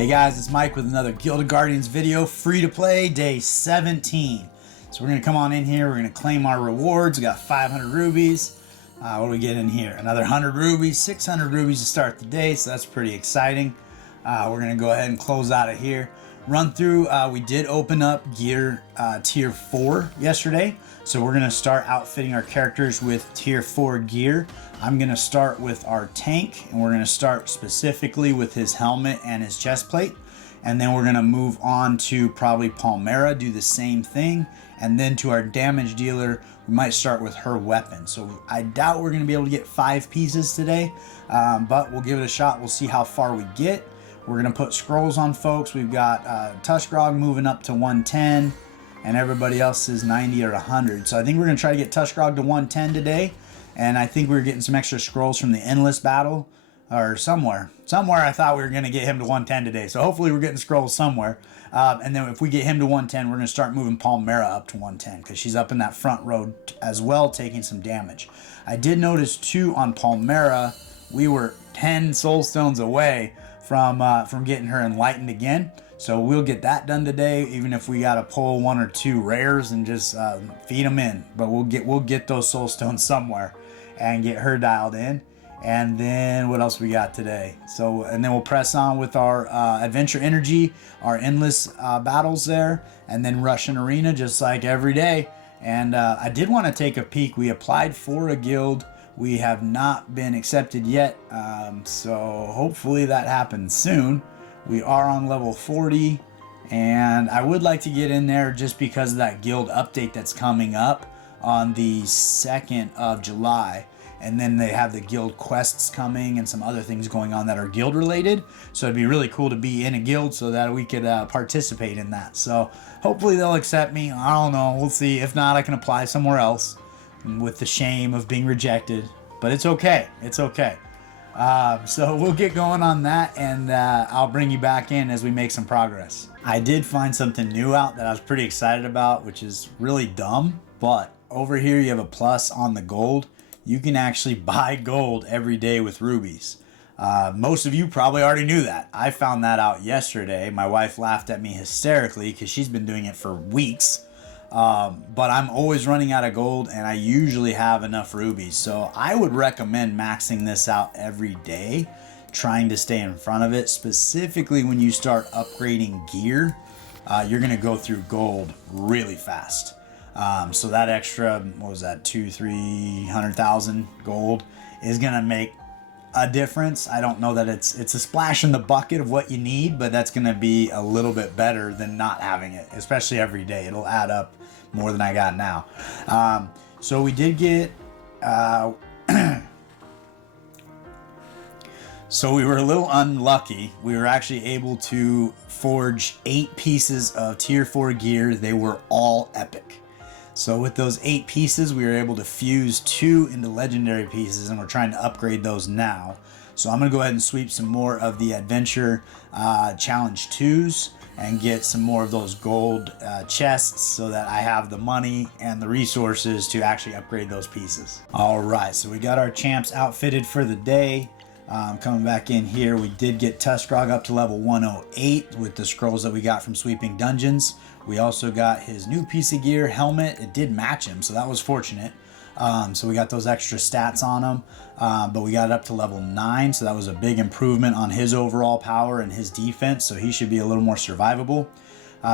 Hey guys, it's Mike with another Guild of Guardians video, free to play, day 17. So we're going to come on in here, we're going to claim our rewards. We got 500 rubies. What do we get in here? Another 100 rubies, 600 rubies to start the day, so that's pretty exciting. We're going to go ahead and close out of here. Run through, we did open up gear tier 4 yesterday, so we're going to start outfitting our characters with tier 4 gear. I'm going to start with our tank, and we're going to start specifically with his helmet and his chest plate, and then we're going to move on to probably Palmera, do the same thing, and then to our damage dealer, we might start with her weapon. So I doubt we're going to be able to get 5 pieces today, but we'll give it a shot. We'll see how far we get. We're going to put scrolls on folks. We've got Tushgrog moving up to 110, and everybody else is 90 or 100. So I think we're going to try to get Tushgrog to 110 today, and I think we're getting some extra scrolls from the Endless battle, or somewhere. Somewhere I thought we were going to get him to 110 today, so hopefully we're getting scrolls somewhere. And then if we get him to 110, we're going to start moving Palmera up to 110, because she's up in that front row as well, taking some damage. I did notice, too, on Palmera, we were 10 soul stones away from getting her enlightened again, so we'll get that done today, even if we gotta pull 1 or 2 rares and just feed them in. But we'll get those soul stones somewhere and get her dialed in. And then what else we got today? So, and then we'll press on with our adventure energy, our endless battles there, and then Russian arena just like every day. And I did want to take a peek. We applied for a guild. We have not been accepted yet, so hopefully that happens soon. We are on level 40, and I would like to get in there just because of that guild update that's coming up on the 2nd of July. And then they have the guild quests coming and some other things going on that are guild related. So it'd be really cool to be in a guild so that we could participate in that. So hopefully they'll accept me. I don't know. We'll see. If not, I can apply somewhere else with the shame of being rejected. But it's okay. It's okay. So we'll get going on that, and I'll bring you back in as we make some progress. I did find something new out that I was pretty excited about, which is really dumb. But over here you have a plus on the gold. You can actually buy gold every day with rubies. Most of you probably already knew that. I found that out yesterday. My wife laughed at me hysterically because she's been doing it for weeks. But I'm always running out of gold, and I usually have enough rubies. So I would recommend maxing this out every day, trying to stay in front of it. Specifically when you start upgrading gear, you're going to go through gold really fast. So that extra, what was that, 300,000 gold is going to make a difference. I don't know that it's a splash in the bucket of what you need, but that's going to be a little bit better than not having it, especially every day. It'll add up more than I got now. So we did get, so we were a little unlucky. We were actually able to forge 8 pieces of tier 4 gear. They were all epic. So with those 8 pieces, we were able to fuse 2 into legendary pieces, and we're trying to upgrade those now. So I'm going to go ahead and sweep some more of the adventure challenge 2s and get some more of those gold chests so that I have the money and the resources to actually upgrade those pieces. All right, so we got our champs outfitted for the day. Coming back in here, we did get Tushgrog up to level 108 with the scrolls that we got from sweeping dungeons. We also got his new piece of gear, helmet. It did match him, so that was fortunate. So we got those extra stats on him, but we got it up to level 9, so that was a big improvement on his overall power and his defense, so he should be a little more survivable.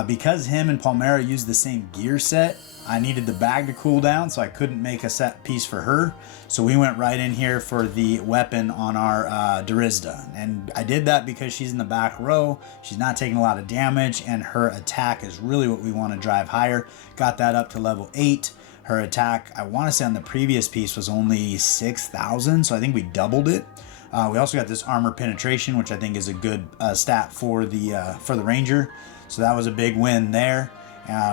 Because him and Palmera used the same gear set, I needed the bag to cool down, so I couldn't make a set piece for her. So we went right in here for the weapon on our Durizda. And I did that because she's in the back row. She's not taking a lot of damage, and her attack is really what we want to drive higher. Got that up to level 8. Her attack, I want to say on the previous piece, was only 6,000, so I think we doubled it. We also got this armor penetration, which I think is a good stat for the Ranger. So that was a big win there.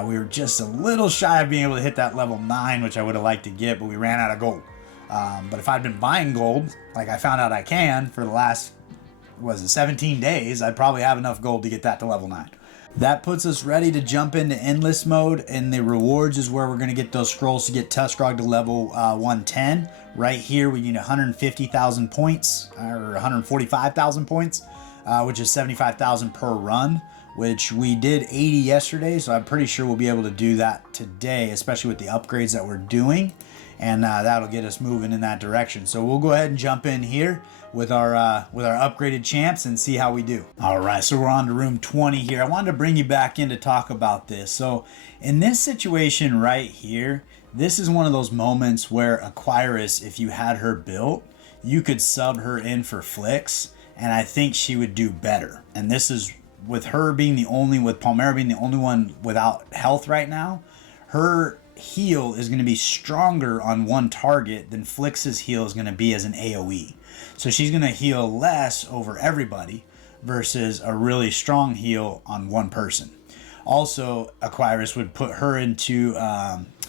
We were just a little shy of being able to hit that level 9, which I would have liked to get, but we ran out of gold. But if I'd been buying gold, like I found out I can for the last, 17 days, I'd probably have enough gold to get that to level 9. That puts us ready to jump into endless mode, and the rewards is where we're going to get those scrolls to get Tuskrog to level 110. Right here we need 150,000 points, or 145,000 points, which is 75,000 per run, which we did 80 yesterday, so I'm pretty sure we'll be able to do that today, especially with the upgrades that we're doing, and that'll get us moving in that direction. So we'll go ahead and jump in here with our upgraded champs and see how we do. All right, so we're on to room 20 here. I wanted to bring you back in to talk about this. So in this situation right here, this is one of those moments where Aquirus, if you had her built, you could sub her in for Flicks, and I think she would do better. And this is with her being the only, with Palmera being the only one without health right now, her heal is going to be stronger on one target than Flix's heal is going to be as an AoE. So she's going to heal less over everybody versus a really strong heal on one person. Also, Aquirus would put her into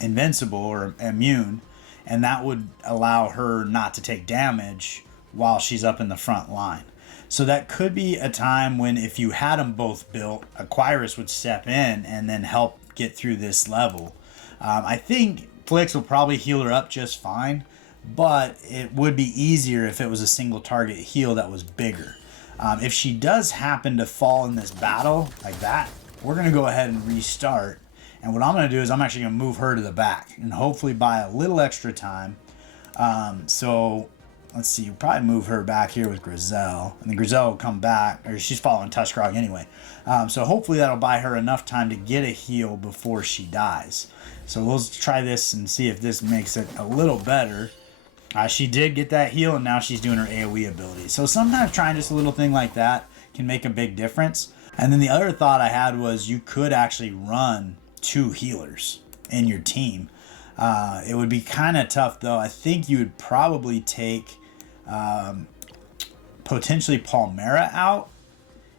invincible or immune, and that would allow her not to take damage while she's up in the front line. So that could be a time when, if you had them both built, Aquirus would step in and then help get through this level. I think Flix will probably heal her up just fine, but it would be easier if it was a single target heal that was bigger. If she does happen to fall in this battle like that, we're going to go ahead and restart. And what I'm going to do is I'm actually going to move her to the back and hopefully buy a little extra time. So let's see, we'll probably move her back here with Grizel, and then Grizel will come back, or she's following Tuskrog anyway. So hopefully that'll buy her enough time to get a heal before she dies. So we'll try this and see if this makes it a little better. She did get that heal, and now she's doing her AoE ability. So sometimes trying just a little thing like that can make a big difference. And then the other thought I had was you could actually run 2 healers in your team. It would be kind of tough, though. I think you would probably take potentially Palmera out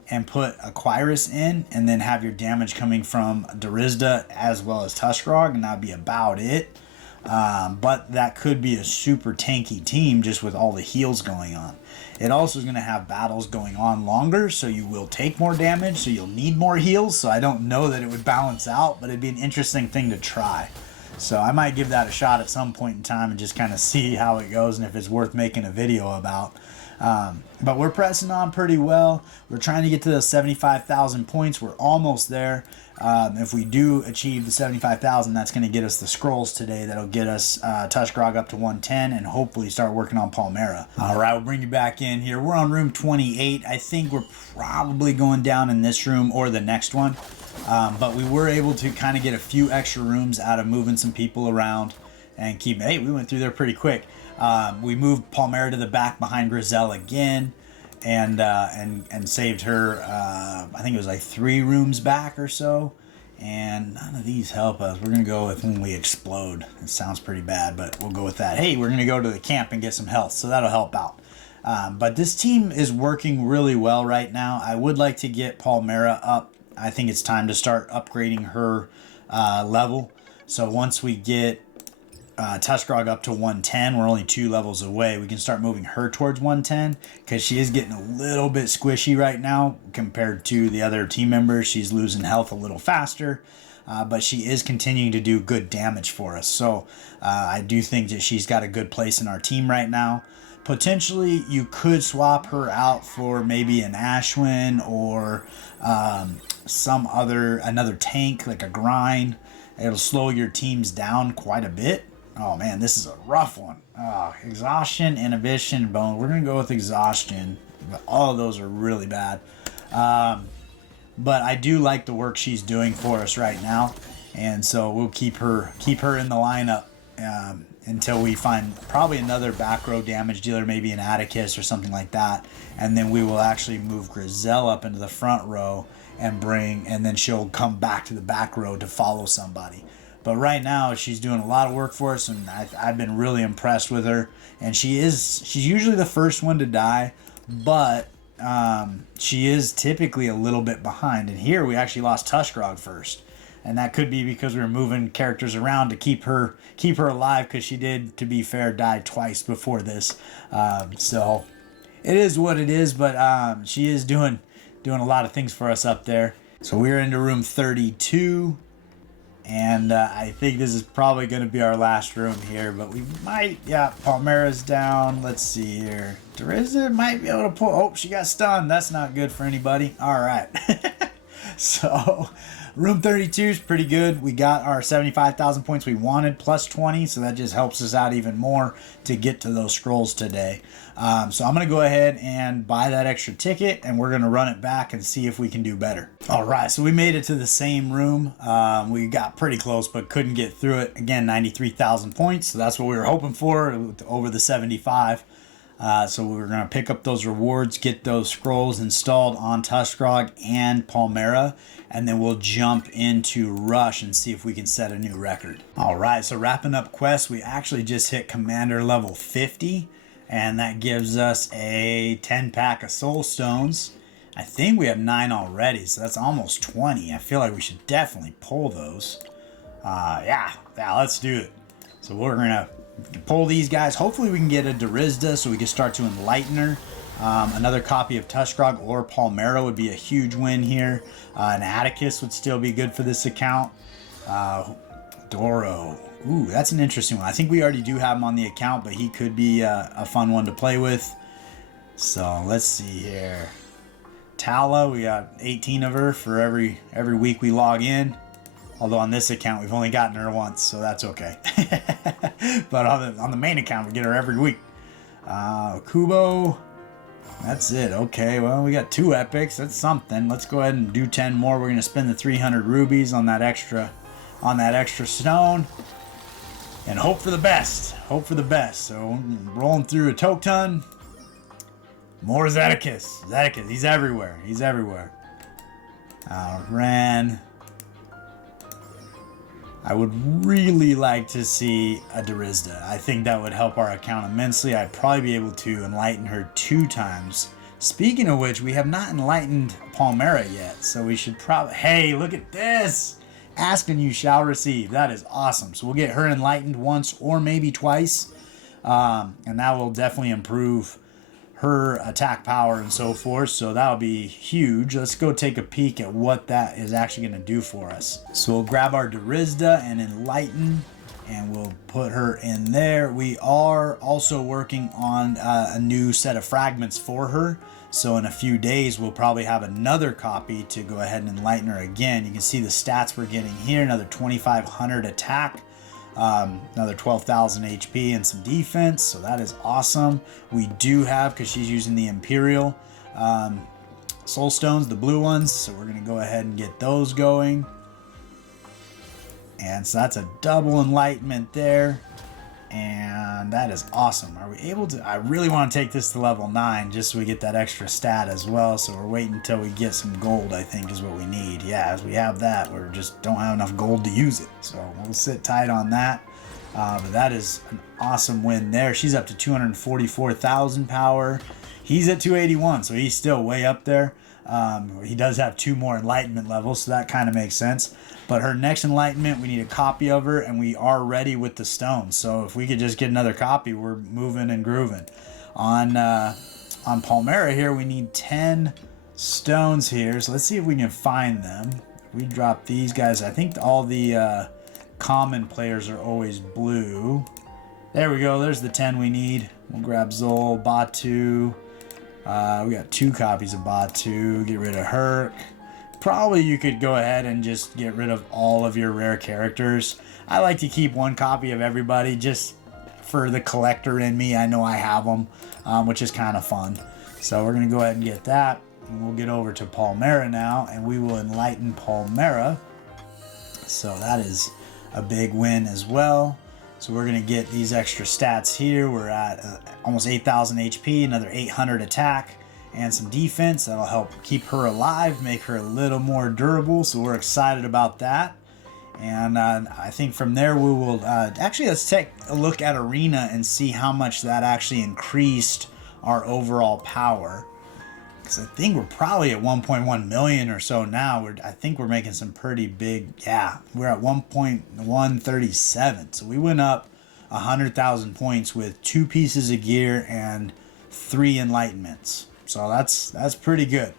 and put Aquirus in, and then have your damage coming from Darizda as well as Tuskrog, and that'd be about it. But that could be a super tanky team just with all the heals going on. It also is going to have battles going on longer, so you will take more damage, so you'll need more heals. So I don't know that it would balance out, but it'd be an interesting thing to try. So I might give that a shot at some point in time and just kind of see how it goes and if it's worth making a video about. But we're pressing on pretty well. We're trying to get to those 75,000 points. We're almost there. If we do achieve the 75,000, that's going to get us the scrolls today. That'll get us Tuskrog up to 110 and hopefully start working on Palmera. All right, we'll bring you back in here. We're on room 28. I think we're probably going down in this room or the next one. But we were able to kind of get a few extra rooms out of moving some people around and keep. Hey, we went through there pretty quick. We moved Palmera to the back behind Grizel again, and saved her. I think it was like 3 rooms back or so. And none of these help us. We're gonna go with when we explode. It sounds pretty bad, but we'll go with that. Hey, we're gonna go to the camp and get some health, so that'll help out. But this team is working really well right now. I would like to get Palmera up. I think it's time to start upgrading her level. So once we get Tuskrog up to 110, we're only 2 levels away. We can start moving her towards 110 because she is getting a little bit squishy right now compared to the other team members. She's losing health a little faster, but she is continuing to do good damage for us. So I do think that she's got a good place in our team right now. Potentially, you could swap her out for maybe an Ashwin or another tank like a Grind. It'll slow your teams down quite a bit. Oh man, this is a rough one. Exhaustion, inhibition, bone. We're gonna go with exhaustion. But all of those are really bad. But I do like the work she's doing for us right now, and so we'll keep her in the lineup until we find probably another back row damage dealer, maybe an Atticus or something like that, and then we will actually move Grizel up into the front row and then she'll come back to the back row to follow somebody. But right now she's doing a lot of work for us, and I've been really impressed with her. And she's usually the first one to die, but she is typically a little bit behind. And here we actually lost Tuskrog first, and that could be because we were moving characters around to keep her alive, because she did, to be fair, die twice before this. So it is what it is, but she is doing a lot of things for us up there. So we're into room 32. And I think this is probably going to be our last room here, but we might, yeah, Palmera's down. Let's see here. Drizzt might be able to pull. Oh, she got stunned. That's not good for anybody. All right. So room 32 is pretty good. We got our 75,000 points we wanted plus 20, so that just helps us out even more to get to those scrolls today. So I'm going to go ahead and buy that extra ticket, and we're going to run it back and see if we can do better. All right, so we made it to the same room. We got pretty close, but couldn't get through it. Again, 93,000 points, so that's what we were hoping for, over the 75. So we're going to pick up those rewards, get those scrolls installed on Tuskrog and Palmera, and then we'll jump into Rush and see if we can set a new record. All right, so wrapping up quests, we actually just hit Commander level 50, and that gives us a 10 pack of Soul Stones. I think we have 9 already, so that's almost 20. I feel like we should definitely pull those. Yeah, let's do it. So we're going to pull these guys. Hopefully we can get a Drizzt so we can start to enlighten her. Another copy of Tuskrog or Palmera would be a huge win here. An Atticus would still be good for this account. Doro. Ooh, that's an interesting one. I think we already do have him on the account, but he could be a fun one to play with. So let's see here. Tala, we got 18 of her for every week we log in. Although on this account, we've only gotten her once, so that's okay. But on the main account, we get her every week. Kubo, that's it. Okay, well, we got 2 epics. That's something. Let's go ahead and do 10 more. We're going to spend the 300 rubies on that extra stone. And hope for the best. Hope for the best. So, rolling through a Tokton. More Zeticus. Zeticus, he's everywhere. He's everywhere. Ran. I would really like to see a Drizzt. I think that would help our account immensely. I'd probably be able to enlighten her 2 times. Speaking of which, we have not enlightened Palmera yet, so we should probably... Hey, look at this! Ask and you shall receive. That is awesome. So we'll get her enlightened once or maybe twice, and that will definitely improve her attack power and so forth, so that'll be huge. Let's go take a peek at what that is actually going to do for us. So we'll grab our Drizzt and enlighten, and we'll put her in there. We are also working on a new set of fragments for her, so in a few days we'll probably have another copy to go ahead and enlighten her again. You can see the stats we're getting here. Another 2,500 attack, another 12,000 HP and some defense, so that is awesome. We do have, because she's using the Imperial Soul Stones, the blue ones, so we're going to go ahead and get those going. And so that's a double enlightenment there, and that is awesome. Are we able to... I really want to take this to level 9 just so we get that extra stat as well, so we're waiting until we get some gold, I think is what we need. Yeah, as we have that, we just don't have enough gold to use it, so we'll sit tight on that. But that is an awesome win there. She's up to 244,000 power. He's at 281, so he's still way up there. He does have 2 more enlightenment levels, so that kind of makes sense. But her next enlightenment, we need a copy of her, and we are ready with the stones. So if we could just get another copy, we're moving and grooving. On Palmera here, we need 10 stones here. So let's see if we can find them. If we drop these guys, I think all the common players are always blue. There we go. There's the 10 we need. We'll grab Zol, Batu. We got 2 copies of Batu. Get rid of Herc. Probably you could go ahead and just get rid of all of your rare characters. I like to keep 1 copy of everybody just for the collector in me. I know I have them, which is kind of fun. So we're going to go ahead and get that. And we'll get over to Palmera now, and we will enlighten Palmera. So that is a big win as well. So we're going to get these extra stats here. We're at almost 8,000 HP, another 800 attack, and some defense. That'll help keep her alive, make her a little more durable. So we're excited about that. And I think from there we will... actually, let's take a look at Arena and see how much that actually increased our overall power. Because I think we're probably at 1.1 million or so now. I think we're making some pretty big... Yeah, we're at 1.137. So we went up 100,000 points with 2 pieces of gear and 3 enlightenments. So that's pretty good.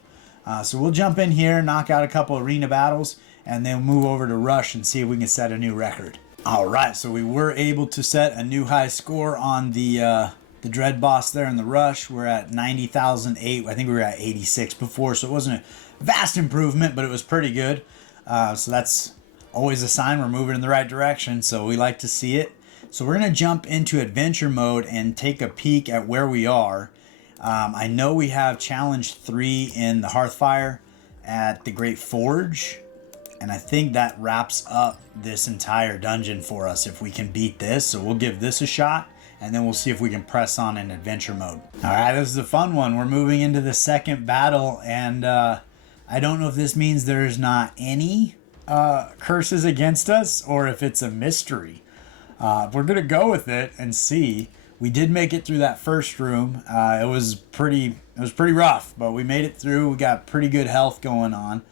So we'll jump in here, knock out a couple arena battles, and then move over to Rush and see if we can set a new record. All right, so we were able to set a new high score on the Dread Boss there in the Rush. We're at 90,008. I think we were at 86 before, so it wasn't a vast improvement, but it was pretty good. So that's always a sign we're moving in the right direction, so we like to see it. So we're going to jump into adventure mode and take a peek at where we are. I know we have challenge 3 in the Hearthfire at the Great Forge, and I think that wraps up this entire dungeon for us if we can beat this. So we'll give this a shot, and then we'll see if we can press on in adventure mode. All right, this is a fun one. We're moving into the second battle, and I don't know if this means there's not any curses against us or if it's a mystery. We're gonna go with it and see. We did make it through that first room. It was pretty rough, but we made it through. We got pretty good health going on.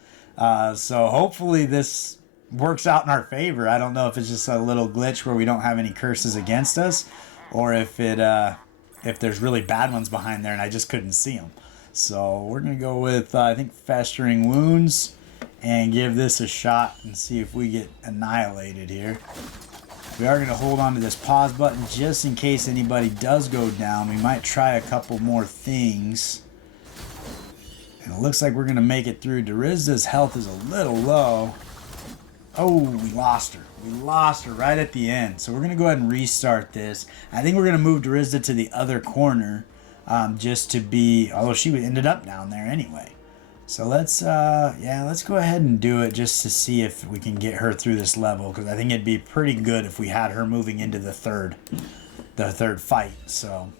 So hopefully this works out in our favor. I don't know if it's just a little glitch where we don't have any curses against us, or if there's really bad ones behind there and I just couldn't see them. So we're gonna go with I think Festering Wounds and give this a shot and see if we get annihilated here. We are going to hold on to this pause button just in case anybody does go down. We might try a couple more things. And it looks like we're going to make it through. Darizda's health is a little low. Oh, we lost her. We lost her right at the end. So we're going to go ahead and restart this. I think we're going to move Darizda to the other corner just to be... Although she ended up down there anyway. So let's go ahead and do it just to see if we can get her through this level, because I think it'd be pretty good if we had her moving into the third fight. So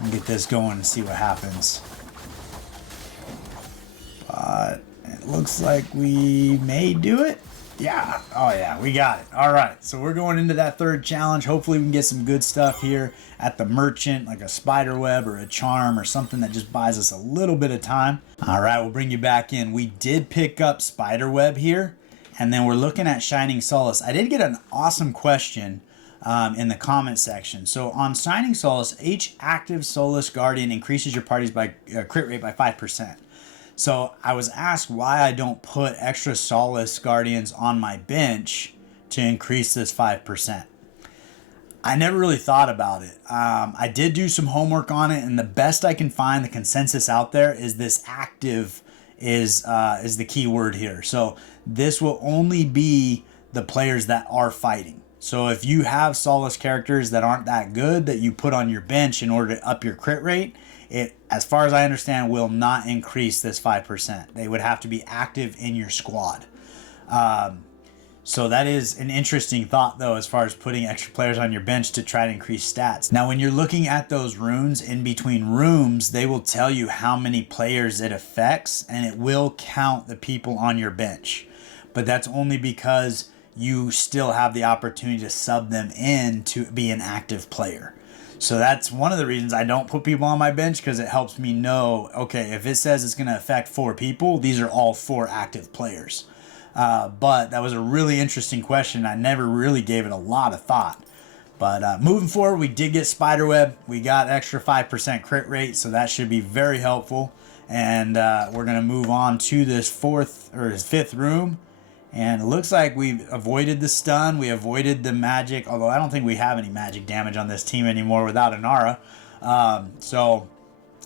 I'll get this going and see what happens. But it looks like we may do it. Yeah. Oh yeah, we got it. All right. So we're going into that third challenge. Hopefully we can get some good stuff here at the merchant, like a spider web or a charm or something that just buys us a little bit of time. All right, we'll bring you back in. We did pick up spider web here, and then we're looking at Shining Solace. I did get an awesome question in the comment section. So on Shining Solace, each active Solace Guardian increases your party's crit rate by 5%. So I was asked why I don't put extra Solace Guardians on my bench to increase this 5%. I never really thought about it. I did do some homework on it, and the best I can find, the consensus out there, is this active is the key word here. So this will only be the players that are fighting. So if you have Solace characters that aren't that good that you put on your bench in order to up your crit rate, it, as far as I understand, will not increase this 5%. They would have to be active in your squad. So that is an interesting thought, though, as far as putting extra players on your bench to try to increase stats. Now, when you're looking at those runes in between rooms, they will tell you how many players it affects, and it will count the people on your bench. But that's only because you still have the opportunity to sub them in to be an active player. So that's one of the reasons I don't put people on my bench, because it helps me know, okay, if it says it's going to affect 4 people, these are all 4 active players. But that was a really interesting question. I never really gave it a lot of thought. But moving forward, we did get Spiderweb. We got extra 5% crit rate, so that should be very helpful. And we're going to move on to this fifth room. And it looks like we've avoided the stun. We avoided the magic, although I don't think we have any magic damage on this team anymore without Inara. So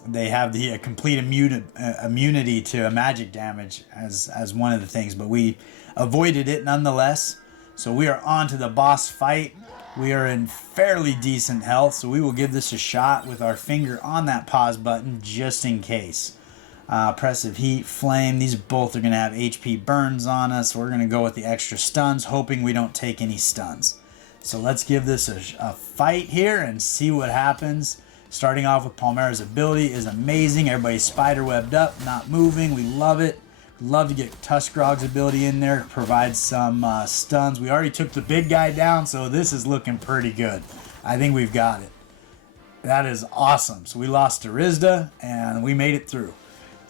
they have the complete immunity to magic damage as one of the things, but we avoided it nonetheless. So we are on to the boss fight. We are in fairly decent health, so we will give this a shot with our finger on that pause button just in case. Oppressive Heat, Flame, these both are going to have HP burns on us. We're going to go with the extra stuns, hoping we don't take any stuns. So let's give this a fight here and see what happens. Starting off with Palmera's ability is amazing. Everybody's spider-webbed up, not moving. We love it. Love to get Tuskrog's ability in there, provide some stuns. We already took the big guy down, so this is looking pretty good. I think we've got it. That is awesome. So we lost to Rizda, and we made it through.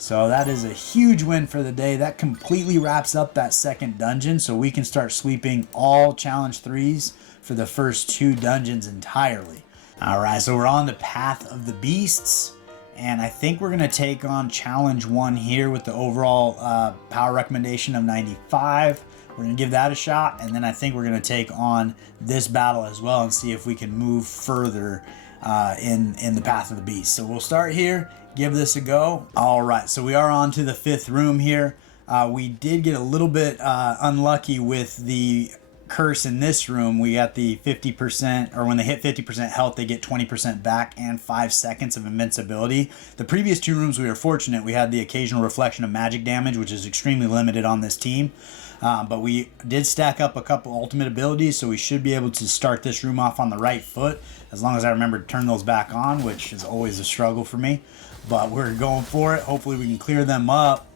So that is a huge win for the day. That completely wraps up that second dungeon, so we can start sweeping all Challenge 3s for the first 2 dungeons entirely. Alright, so we're on the Path of the Beasts, And I think we're going to take on challenge 1 here with the overall power recommendation of 95. We're going to give that a shot, and then I think we're going to take on this battle as well and see if we can move further in the Path of the Beast. So we'll start here, give this a go. All right, so we are on to the 5th room here. We did get a little bit unlucky with the curse in this room. We got the 50%, or when they hit 50% health, they get 20% back and 5 seconds of invincibility. The previous 2 rooms, we were fortunate. We had the occasional reflection of magic damage, which is extremely limited on this team. But we did stack up a couple ultimate abilities, so we should be able to start this room off on the right foot, as long as I remember to turn those back on, which is always a struggle for me. But we're going for it. Hopefully we can clear them up,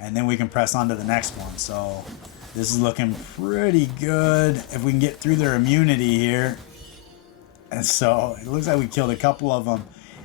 and then we can press on to the next one. So this is looking pretty good if we can get through their immunity here. And so it looks like we killed a couple of them.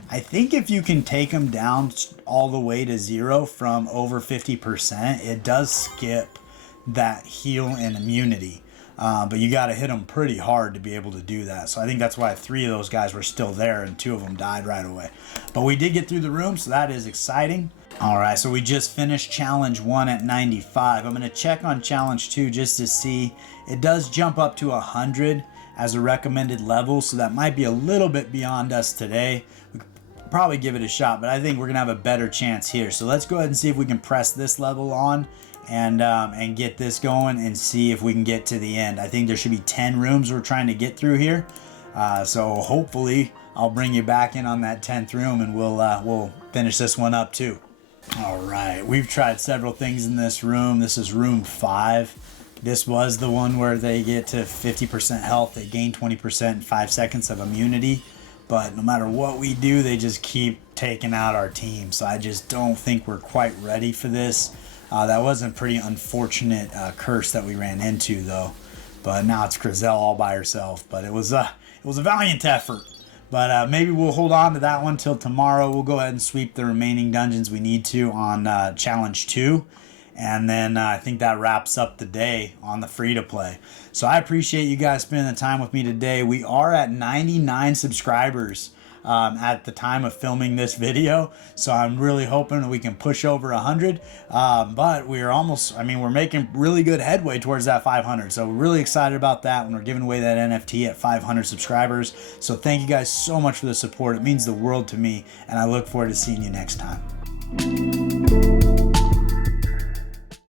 I think if you can take them down all the way to 0 from over 50%, it does skip that heal and immunity. But you got to hit them pretty hard to be able to do that. So I think that's why 3 of those guys were still there and 2 of them died right away. But we did get through the room, so that is exciting. All right, so we just finished challenge 1 at 95. I'm going to check on challenge 2 just to see. It does jump up to 100 as a recommended level, so that might be a little bit beyond us today. We could probably give it a shot, but I think we're going to have a better chance here. So let's go ahead and see if we can press this level on and get this going and see if we can get to the end. I think there should be 10 rooms we're trying to get through here. So hopefully I'll bring you back in on that 10th room, and we'll finish this one up too. All right, we've tried several things in this room. This is room 5. This was the one where they get to 50% health. They gain 20% and 5 seconds of immunity. But no matter what we do, they just keep taking out our team. So I just don't think we're quite ready for this. That was a pretty unfortunate curse that we ran into, though. But now it's Crizel all by herself. But it was a valiant effort. But maybe we'll hold on to that one till tomorrow. We'll go ahead and sweep the remaining dungeons we need to on challenge 2. And then I think that wraps up the day on the free-to-play. So I appreciate you guys spending the time with me today. We are at 99 subscribers at the time of filming this video. So I'm really hoping that we can push over 100. But we're almost, we're making really good headway towards that 500. So we're really excited about that when we're giving away that NFT at 500 subscribers. So thank you guys so much for the support. It means the world to me. And I look forward to seeing you next time.